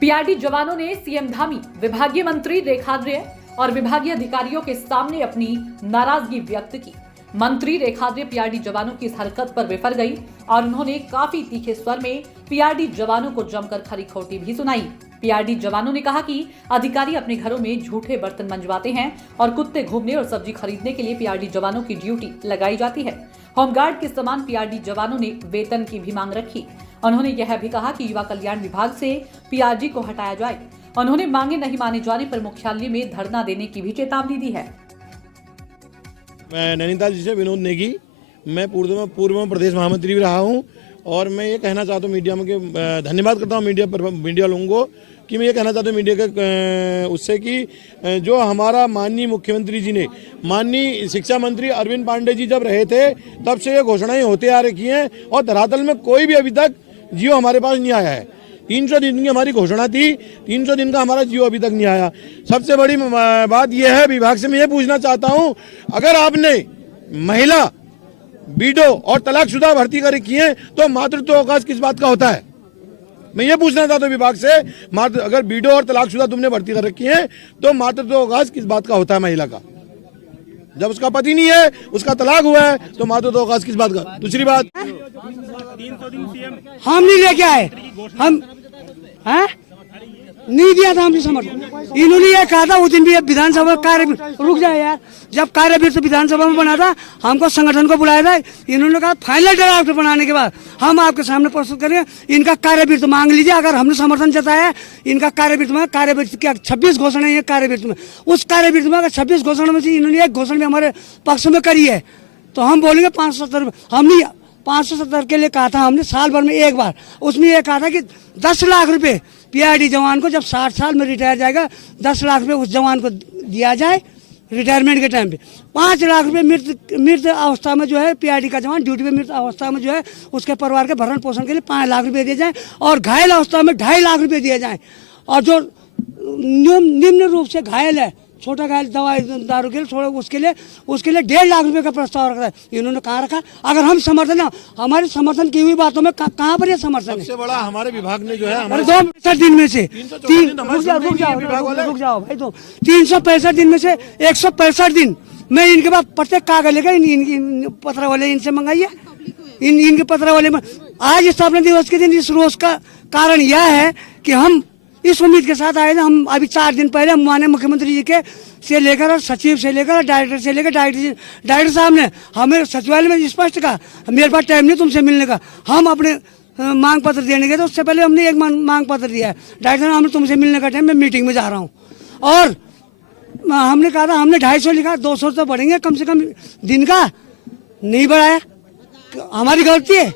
PRD जवानों ने CM Dhami, विभागीय मंत्री रेखाद्रय और विभागीय अधिकारियों के सामने अपनी नाराजगी व्यक्त की। मंत्री रेखाद्रय पीआरडी जवानों की इस हरकत पर विफर गई और उन्होंने काफी तीखे स्वर में पीआरडी जवानों को जमकर खरी खोटी भी सुनाई। पीआरडी जवानों ने कहा कि अधिकारी अपने घरों में झूठे बर्तन मंजवाते हैं और कुत्ते घूमने और सब्जी खरीदने के लिए पीआरडी जवानों की ड्यूटी लगाई जाती है। होमगार्ड के समान पीआरडी जवानों ने वेतन की भी मांग रखी। उन्होंने यह भी कहा कि युवा कल्याण विभाग से पीआरडी को हटाया जाए। उन्होंने मांगे नहीं माने जाने पर मुख्यालय में धरना देने की भी चेतावनी दी है। मैं नैनीताल जिसे विनोद नेगी, मैं पूर्व में प्रदेश महामंत्री भी रहा हूं और मैं ये कहना चाहता हूं मीडिया में कि धन्यवाद करता हूं मीडिया लोगों को कि मैं ये कहना चाहता हूं मीडिया के उससे कि जो हमारा माननीय मुख्यमंत्री जी ने, माननीय शिक्षा मंत्री अरविंद पांडे जी जब रहे थे तब से ये घोषणाएं होते आ रखी हैं और धरातल में कोई भी अभी तक जियो हमारे पास नहीं आया है। 300 दिन की हमारी घोषणा थी, 300 दिन का हमारा जियो अभी तक नहीं आया। सबसे बड़ी बात यह है, विभाग से मैं ये पूछना चाहता हूं, अगर आपने महिला, बीडो और तलाकशुदा भर्ती कर रखी है तो मातृत्व अवकाश किस बात का होता है? मैं ये पूछना चाहता हूं विभाग से, अगर बीडो और तलाकशुदा तुमने भर्ती कर रखी है तो मातृत्व अवकाश किस बात का होता है महिला का? जब उसका पति नहीं है, उसका तलाक हुआ है तो मातृत्व अवकाश किस बात का? दूसरी बात, हम नहीं लेके आए, हम नहीं दिया था हमने समर्थन। इन्होंने ये कहा था उस दिन भी विधानसभा कार्य, रुक जाए यार, जब कार्यवृत्त विधानसभा में बना था हमको संगठन को बुलाया था। इन्होंने कहा फाइनल ड्राफ्ट बनाने के बाद हम आपके सामने प्रस्तुत करेंगे, इनका कार्यवृत्त मांग लीजिए। अगर हमने समर्थन जताया इनका कार्यवृत्त में, कार्यवृत्त क्या 26 घोषणाएं हैं कार्यवृत्त में, उस कार्यवृत्त में अगर 26 घोषणा में से इन्होंने एक घोषणा भी हमारे पक्ष में करी है तो हम बोलेंगे 570। हमने 570 के लिए कहा था हमने साल भर में एक बार, उसमें यह कहा था कि 10 लाख रुपए पीआरडी जवान को जब 60 साल में रिटायर जाएगा 10 लाख रुपए उस जवान को दिया जाए रिटायरमेंट के टाइम पे। 5 लाख रुपए मृत अवस्था में जो है पीआरडी का जवान ड्यूटी पे मृत अवस्था में जो है उसके परिवार के भरण पोषण के लिए 5 लाख रुपए दिए जाए और घायल अवस्था में 2.5 लाख रुपए दिए जाए। और जो निम्न रूप से घायल है, छोटा घायल दवाई दारू के लिए, थोड़ा उसके लिए 1.5 लाख रुपए का प्रस्ताव रखा है। इन्होंने कहाँ रखा? अगर हम समर्थन, हमारे समर्थन की हुई बातों में कहाँ पर ये समर्थन है? सबसे बड़ा हमारे विभाग ने जो है 265 दिन में से रुक जाओ भाई, तो 365 दिन में से 165 दिन मैं इनके पास प्रत्येक कागज लेकर इन पत्र वाले इनसे मंगाइए, इनके पत्र वाले में। आज स्थापना दिवस के दिन इस रोष का कारण यह है कि हम इस उम्मीद के साथ आए थे। हम अभी 4 दिन पहले माननीय मुख्यमंत्री जी के से लेकर और सचिव से लेकर डायरेक्टर से लेकर डायरेक्टर साहब ने हमें सचिवालय में स्पष्ट कहा मेरे पास टाइम नहीं तुमसे मिलने का। हम अपने मांग पत्र देने गए तो उससे पहले हमने एक मांग पत्र दिया है। डायरेक्टर साहब हमने तुमसे मिलने का टाइम, मैं मीटिंग में जा रहा हूँ। और हमने कहा था हमने 250 लिखा, 200 तो बढ़ेंगे कम से कम दिन का, नहीं बढ़ाया। हमारी गलती है,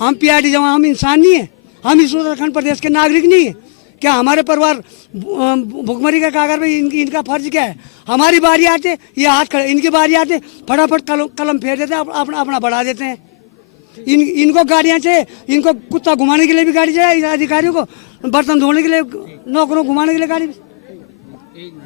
हम पीआरडी जवान, हम इंसान नहीं है, हम इस उत्तराखंड प्रदेश के नागरिक नहीं है क्या? हमारे परिवार भुखमरी का कागज में इनका फर्ज क्या है? हमारी बारी आते ये हाथ खड़े, इनकी बारी आते फटाफट कलम फेर देते, अपना बढ़ा देते हैं। इनको गाड़ियाँ चाहिए, इनको कुत्ता घुमाने के लिए भी गाड़ी चाहिए, अधिकारियों को बर्तन धोने के लिए, नौकरों को घुमाने के लिए गाड़ी।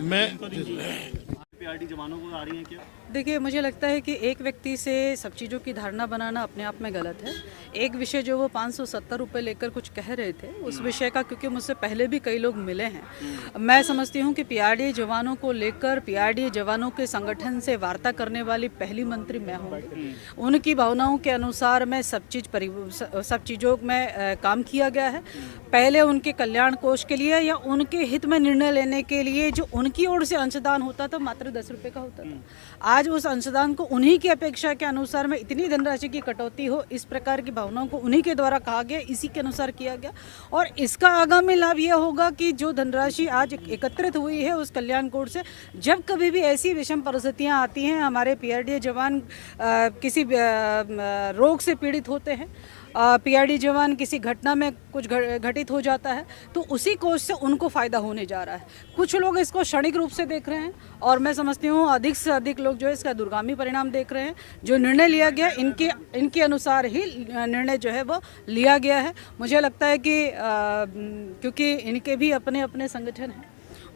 मैं पीआरडी जवानों को आ रही है क्या? देखिए, मुझे लगता है कि एक व्यक्ति से सब चीज़ों की धारणा बनाना अपने आप में गलत है। एक विषय जो वो 570 रुपये लेकर कुछ कह रहे थे, उस विषय का, क्योंकि मुझसे पहले भी कई लोग मिले हैं, मैं समझती हूँ कि पीआरडी जवानों को लेकर पीआरडी जवानों के संगठन से वार्ता करने वाली पहली मंत्री मैं हूँ। उनकी भावनाओं के अनुसार मैं सब चीज़ों में काम किया गया है। पहले उनके कल्याण कोष के लिए या उनके हित में निर्णय लेने के लिए जो उनकी ओर से अंशदान होता था मात्र 10 रुपये का होता था। आज उस अंशदान को उन्हीं की अपेक्षा के अनुसार में इतनी धनराशि की कटौती हो, इस प्रकार की भावनाओं को उन्हीं के द्वारा कहा गया, इसी के अनुसार किया गया। और इसका आगामी लाभ यह होगा कि जो धनराशि आज एकत्रित हुई है उस कल्याण कोष से, जब कभी भी ऐसी विषम परिस्थितियां आती हैं, हमारे पीआरडी जवान किसी रोग से पीड़ित होते हैं, पीआरडी जवान किसी घटना में कुछ घटित हो जाता है, तो उसी कोष से उनको फ़ायदा होने जा रहा है। कुछ लोग इसको क्षणिक रूप से देख रहे हैं और मैं समझती हूँ अधिक से अधिक लोग जो है इसका दूरगामी परिणाम देख रहे हैं। जो निर्णय लिया गया इनके अनुसार ही निर्णय जो है वो लिया गया है। मुझे लगता है कि क्योंकि इनके भी अपने अपने संगठन हैं,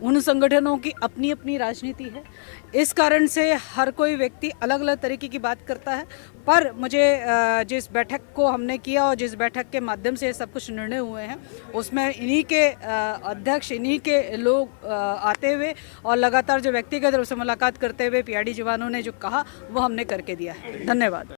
उन संगठनों की अपनी अपनी राजनीति है। इस कारण से हर कोई व्यक्ति अलग अलग तरीके की बात करता है, पर मुझे जिस बैठक को हमने किया और जिस बैठक के माध्यम से सब कुछ निर्णय हुए हैं उसमें इन्हीं के अध्यक्ष, इन्हीं के लोग आते हुए और लगातार जो व्यक्तिगत रूप से मुलाकात करते हुए पीआरडी जवानों ने जो कहा वो हमने करके दिया है। धन्यवाद।